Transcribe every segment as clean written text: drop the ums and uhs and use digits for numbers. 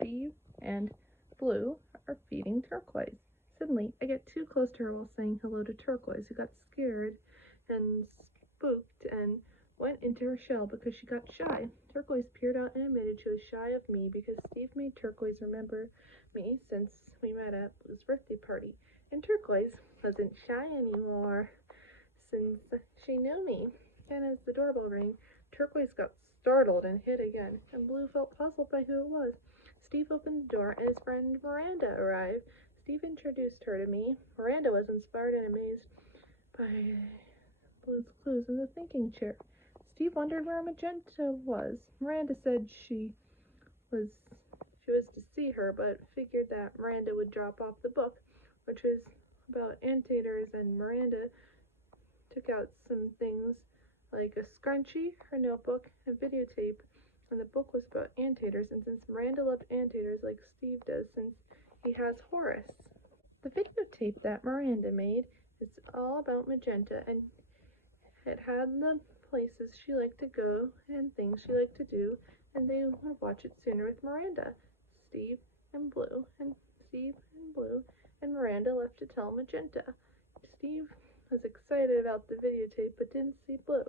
Steve and Blue are feeding Turquoise. Suddenly, I get too close to her while saying hello to Turquoise, who got scared and spooked and went into her shell because she got shy. Turquoise peered out and admitted she was shy of me because Steve made Turquoise remember me since we met at Blue's birthday party. And Turquoise wasn't shy anymore since she knew me. And as the doorbell rang, Turquoise got startled and hid again, and Blue felt puzzled by who it was. Steve opened the door, and his friend Miranda arrived. Steve introduced her to me. Miranda was inspired and amazed by Blue's clues in the thinking chair. Steve wondered where Magenta was. Miranda said was she was to see her, but figured that Miranda would drop off the book, which was about anteaters, and Miranda took out some things like a scrunchie, her notebook, and videotape, and the book was about anteaters, and since Miranda loved anteaters like Steve does since he has Horace. The videotape that Miranda made is all about Magenta, and it had the places she liked to go and things she liked to do, and they would watch it sooner with Miranda. Steve and Blue, and Steve and Blue, and Miranda left to tell Magenta. Steve was excited about the videotape but didn't see Blue.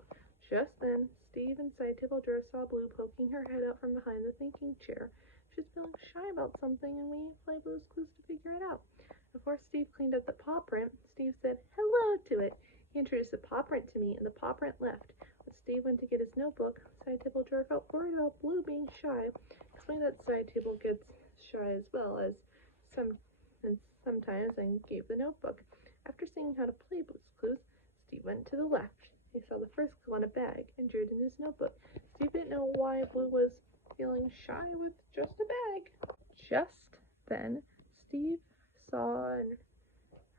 Just then, Steve and Side Table Joe saw Blue poking her head out from behind the thinking chair. She was feeling shy about something, and we played Blue's Clues to figure it out. Before Steve cleaned up the paw print, Steve said hello to it. He introduced the paw print to me, and the paw print left. When Steve went to get his notebook, Side Table Joe felt worried about Blue being shy. Explained that Side Table gets shy as well as sometimes, and gave the notebook. After seeing how to play Blue's Clues, Steve went to the left. He saw the first clue on a bag and drew it in his notebook. Steve didn't know why Blue was feeling shy with just a bag. Just then, Steve saw and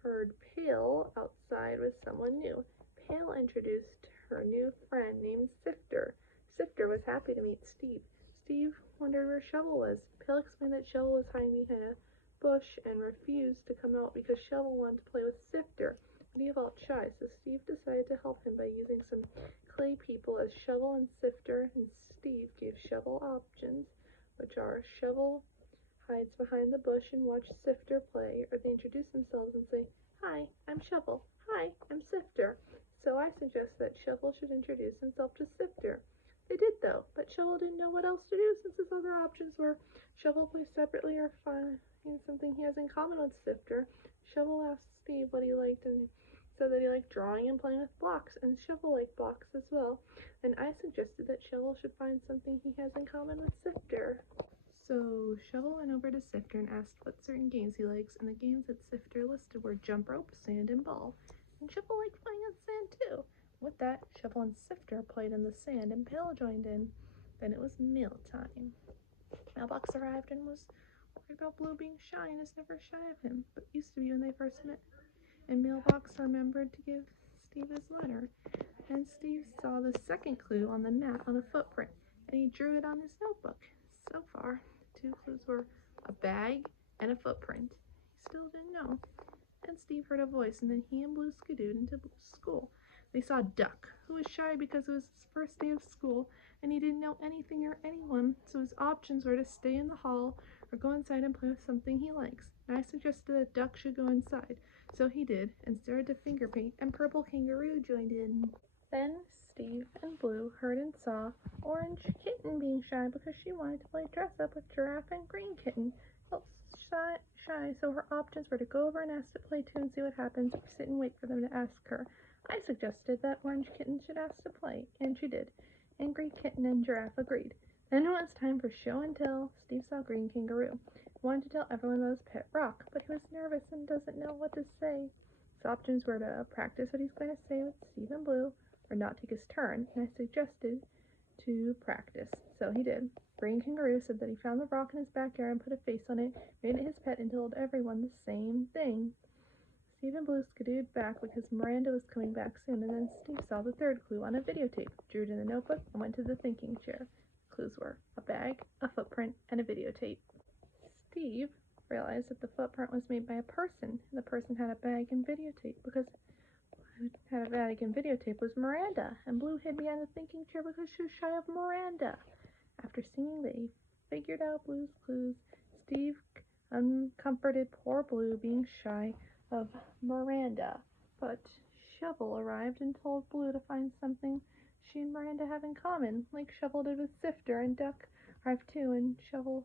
heard Pale outside with someone new. Pale introduced her new friend named Sifter. Sifter was happy to meet Steve. Steve wondered where Shovel was. Pale explained that Shovel was hiding behind a bush and refused to come out because Shovel wanted to play with Sifter, but he felt shy, so Steve decided to help him by using some clay people as Shovel and Sifter, and Steve gave Shovel options, which are Shovel hides behind the bush and watch Sifter play, or they introduce themselves and say, "Hi, I'm Shovel. Hi, I'm Sifter." So I suggest that Shovel should introduce himself to Sifter. They did though, but Shovel didn't know what else to do since his other options were Shovel play separately or find something he has in common with Sifter. Shovel asked Steve what he liked and said that he liked drawing and playing with blocks, and Shovel liked blocks as well. And I suggested that Shovel should find something he has in common with Sifter. So Shovel went over to Sifter and asked what certain games he likes, and the games that Sifter listed were jump rope, sand, and ball. And Shovel liked playing in sand too. With that, Shovel and Sifter played in the sand, and Pale joined in. Then it was mealtime. Mailbox arrived and was worried about Blue being shy and is never shy of him, but used to be when they first met. And Mailbox remembered to give Steve his letter. And Steve saw the second clue on the mat on a footprint, and he drew it on his notebook. So far, the two clues were a bag and a footprint. He still didn't know. And Steve heard a voice, and then he and Blue scooted into Blue's school. They saw Duck, who was shy because it was his first day of school, and he didn't know anything or anyone, so his options were to stay in the hall or go inside and play with something he likes. And I suggested that Duck should go inside, so he did, and started to finger paint, and Purple Kangaroo joined in. Then Steve and Blue heard and saw Orange Kitten being shy because she wanted to play dress up with Giraffe, and Green Kitten felt shy, so her options were to go over and ask to play too and see what happens, or sit and wait for them to ask her. I suggested that Orange Kitten should ask to play, and she did, and Green Kitten and Giraffe agreed. Then it was time for show and tell. Steve saw Green Kangaroo. He wanted to tell everyone about his pet rock, but he was nervous and doesn't know what to say. His options were to practice what he's going to say with Steve and Blue, or not take his turn, and I suggested to practice, so he did. Green Kangaroo said that he found the rock in his backyard and put a face on it, made it his pet, and told everyone the same thing. Steve and Blue skidooed back because Miranda was coming back soon, and then Steve saw the third clue on a videotape, drew it in the notebook, and went to the thinking chair. The clues were a bag, a footprint, and a videotape. Steve realized that the footprint was made by a person, and the person had a bag and videotape because who had a bag and videotape was Miranda, and Blue hid behind the thinking chair because she was shy of Miranda. After singing, they figured out Blue's clues Steve comforted poor Blue being shy of Miranda, but Shovel arrived and told Blue to find something she and Miranda have in common, like Shovel did with Sifter, and Duck arrived too, and Shovel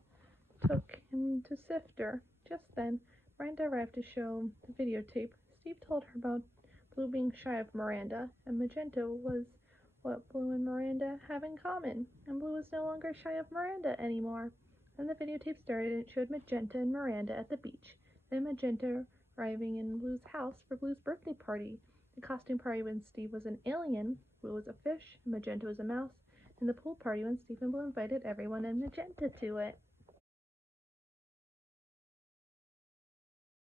took him to Sifter. Just then, Miranda arrived to show the videotape. Steve told her about Blue being shy of Miranda, and magenta was what Blue and Miranda have in common, and Blue was no longer shy of Miranda anymore. Then the videotape started and it showed Magenta and Miranda at the beach. Then Magenta arriving in Blue's house for Blue's birthday party. The costume party when Steve was an alien, Blue was a fish, and Magenta was a mouse, and the pool party when Steve and Blue invited everyone and Magenta to it.